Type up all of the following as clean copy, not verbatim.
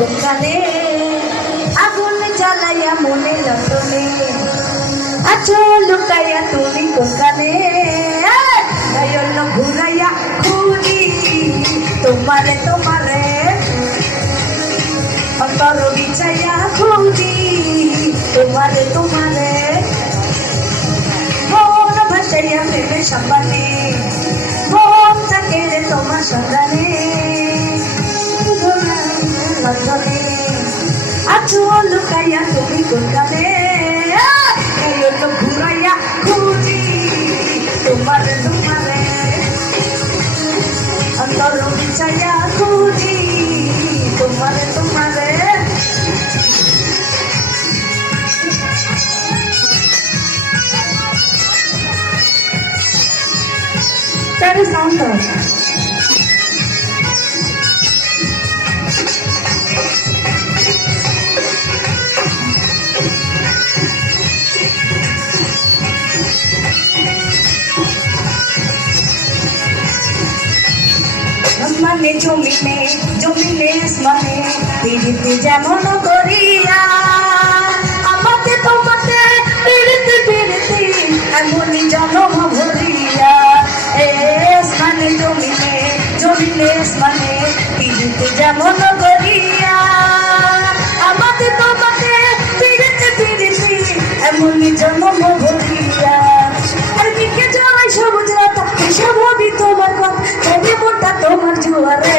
কোনখানে আগুন জ্বালাইয়া মনে যতনে আছো লুকাইয়া তুমি কোনখানে নয়ন ঘুরাইয়া খুঁজি তোমারে তোমারে অন্তর বিছাইয়া খুঁজি তোমারে তোমারে মন ভাসাইয়া প্রেমের সম্পানে মন থাকে রে তোমার সন্ধানে আছো লুকাইয়া তুমি কোনখানে ঘুরাইয়া খুঁজি তোমারে তোমারে অন্তর বিছাইয়া খুঁজি তোমারে তোমারে That is sound though. আসমানে জমিনে আসমানে পীড়িতে যেমন করিয়া আমাকে তোমাকে পীড়িতে এমনই জনম ভরিয়া আসমানে জমিনে আসমানে পীড়িতে যেমন করিয়া আমাকে তোমাকে পীড়িতে এমনই জনম ভরিয়া আর দিকে জয় সবুজ লতা সবই তোমার কথা মনটা তোমার জুয়ারে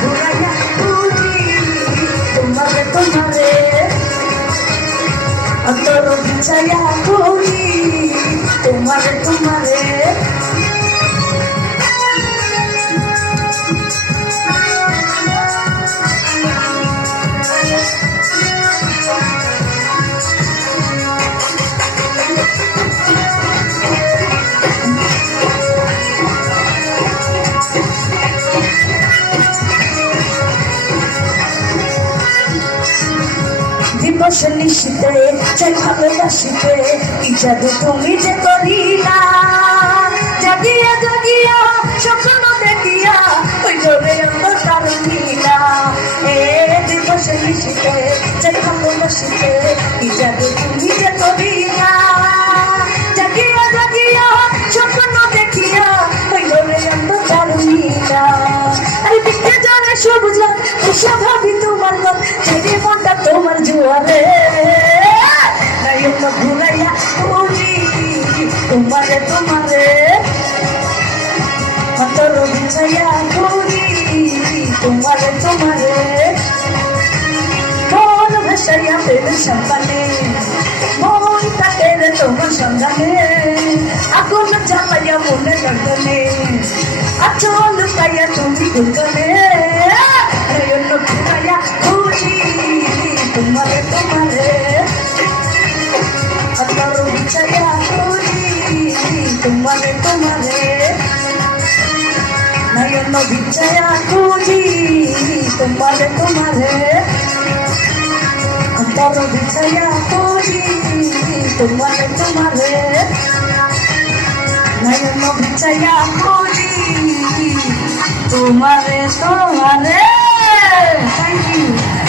ঘুরাইয়া খুঁজি তোমারে তোমারে অন্তর বিছাইয়া খুঁজি তোমারে তোমারে দিবস নিশিতে চাই ভালোবাসিতে কি জাদু তুমি যে করিলা জাগিয়া জাগিয়া স্বপ্ন দেখিয়া ওই জোরে অন্তর নীলা দিবস নিশিতে চাই ভালোবাসিতে কি জাদু তুমি যে করিলা জাগিয়া জাগিয়া স্বপ্ন দেখিয়া ওই জোরে অন্তর নীলা আরে দিকে জানে সবুজ স্বভাবই তোমার ছেড়ে মনটা তোমার জুয়ারে নয়ন ঘুরাইয়া খুঁজি তোমারে তোমারে অন্তর বিছাইয়া খুঁজি তোমারে তোমারে মন ভাসাইয়া প্রেমের সম্পানে মন থাকে রে তোমার সন্ধানে আগুন জ্বালাইয়া মনে গগনে আছো লুকাইয়া তুমি কোনখানে নয়ন ঘুরাইয়া খুঁজি তোমারে তোমারে অন্তর বিছাইয়া খুঁজি তোমারে তোমারে নয়ন বিছাইয়া খুঁজি তোমারে তোমারে অন্তর বিছাইয়া খুঁজি তোমারে তোমারে নয়ন বিছাইয়া খুঁজি তোমারে তোমারে। Thank you.